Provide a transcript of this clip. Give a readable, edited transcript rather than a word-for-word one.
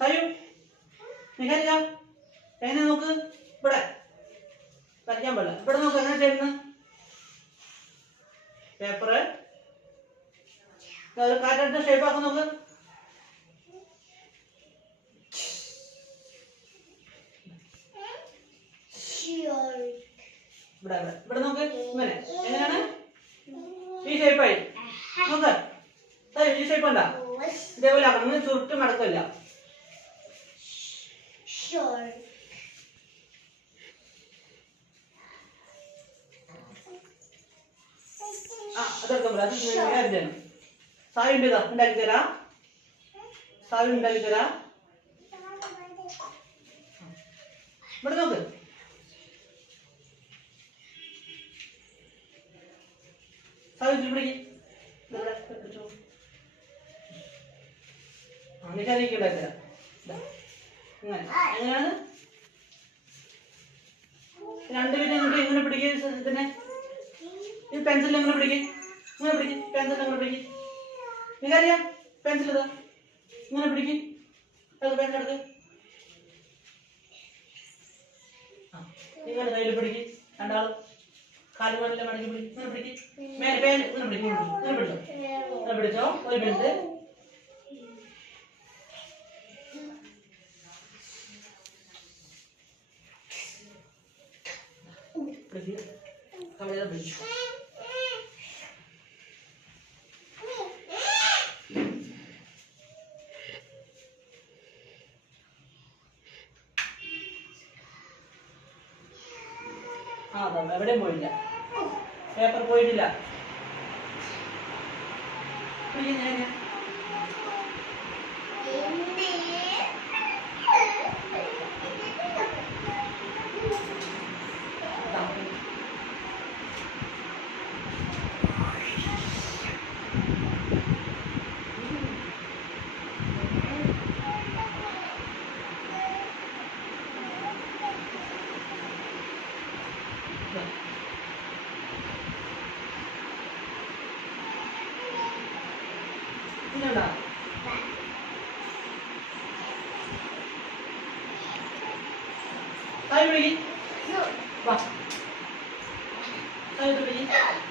സായു നിഹാരിക എങ്ങനെ നോക്ക് ഇവിടെ വരയ്ക്കാൻ പാടില്ല ഇവിടെ നോക്ക് എങ്ങനെ ചെയ്യുന്നു പേപ്പറ് കാറ്റെടുത്ത് ഷേപ്പ് ആക്കി നോക്ക് ഇവിടെ ഇവിടെ നോക്ക് ഇങ്ങനെ എങ്ങനെയാണ് ഈ ഷേപ്പായി നോക്ക് ഈ ഷേപ്പ് ഉണ്ടാ ഇതേപോലെ ആക്കണം ചുരുട്ട് മടക്കില്ല അതെടുക്കാൻ സാരി ഉണ്ട് ഉണ്ടാക്കി തരാം സാരി ഉണ്ടാക്കി തരാം ഇവിടെ നോക്ക് സാരി പിടിക്ക് നിശാരിക്ക് ഉണ്ടാക്കി തരാം എങ്ങനെയാണ് രണ്ടുപേരും നിങ്ങൾക്ക് എങ്ങനെ പിടിക്കുക ഇതിനെ ഇത് പെൻസിൽ എങ്ങനെ പിടിക്കും ഇങ്ങനെ പിടിക്കും പെൻസിൽ എങ്ങനെ പിടിക്കും നിങ്ങറിയാ പെൻസിൽ ഇതാ ഇങ്ങനെ പിടിക്കും അത് പെൻസിൽ എടുക്ക് നിങ്ങളുടെ കയ്യിൽ പിടിക്കും രണ്ടാളും കാലുമാലിലെ മടക്കി പിടിക്കും ഇങ്ങനെ പിടിക്കും മേലെ പേൻ ഇങ്ങനെ പിടിക്കും ഇങ്ങനെ പിടിച്ചോ ഇങ്ങനെ പിടിച്ചോ ഒരു മിനിറ്റ് കവള പിടിച്ചു അതാ എവിടെയും പോയില്ല പേപ്പർ പോയിട്ടില്ല Tayo, Ricky. Ba? Tayo, Ricky.